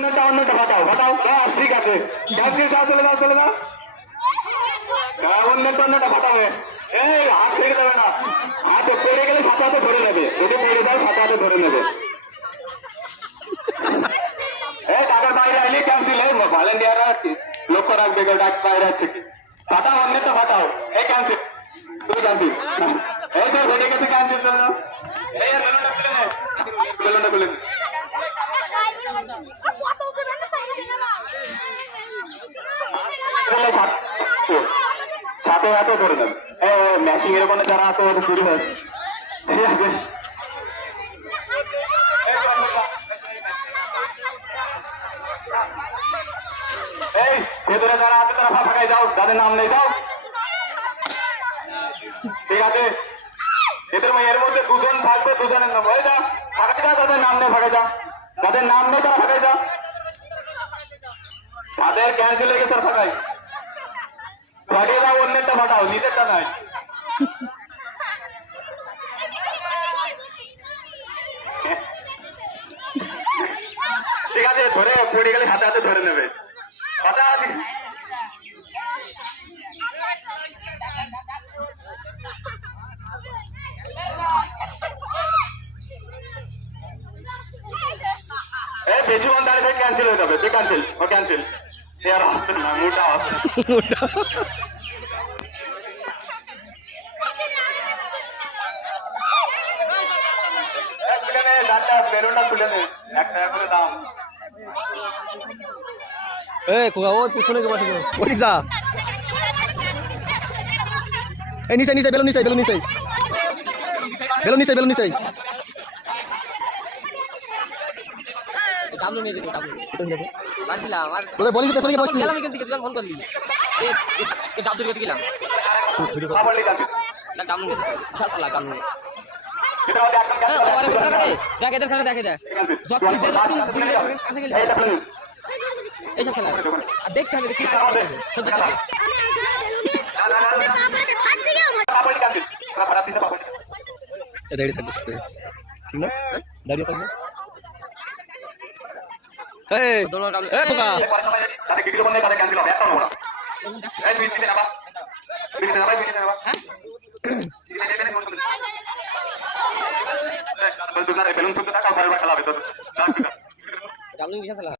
অন্যটা ফাটাও ফাটাও, বাস ঠিক আছে, ক্যান্সেল, যাও চলে যাও চলে যাও, অন্যটা ফাটাবে। এই হাত ছেড়ে দেবে না, হাত পড়ে গেলে সাথে হাতে ধরে নেবে, যদি পড়ে যায় সাথে হাতে ধরে নেবে। এই টাকার বাইরে আইলে ক্যান্সেল, ভলেন্টিয়াররা লক্ষ্য রাখবে ডাক বাইরে আছে কি। ফাটাও অন্যটা ফাটাও, এই ক্যান্সেল, তুই ক্যান্সেল, এই তো হয়ে গেছে ক্যান্সেল, চলে যাও। এই বেলুনটা খুলে নে, বেলুনটা খুলে নে। সাথে হাতে ধরে দেন, ম্যাচিং এর ওখানে যারা আছে ওদের চুরি হয়, ঠিক আছে। এই ভেতরে যারা আছে তারা ফাঁকায় যাও, যাদের নাম নেই যাও, ঠিক আছে। এদের এর মধ্যে দুজন থাকবে, দুজনের নাম হয়ে যা ফাঁকায় যা, যাদের নাম নেই ফাঁকায় যা, যাদের নাম নেই তারা ফাঁকায় যা, তাদের ক্যান্সেল হয়ে গেছে ফাঁকায় ফাটিয়ে দাও, অন্যটা ফাটাও, নিজেরটা নয়। ঠিক আছে, ধরে পড়ে গেলে হাতে হাতে ধরে নেবে, কথা আছে। বেশিক্ষণ দাঁড়িয়ে ক্যান্সেল হয়ে যাবে, তুই ক্যান্সেল, ও ক্যান্সেল, সে আর আসছে না, মোটা আসছে। খুলে নে দাঁড়টা, বেলুনটা খুলে নে, 1 টাকা করে দাম। ওই পিছনে ওদিক যা, এই নিচে নিচে বেলুন নিচে, বেলুন নিচে, বেলুন নিচে, বেলুন নিচে। দাঁড়িয়ে থাকবে ঠিক না, দাঁড়িয়ে থাকবে। বেলুন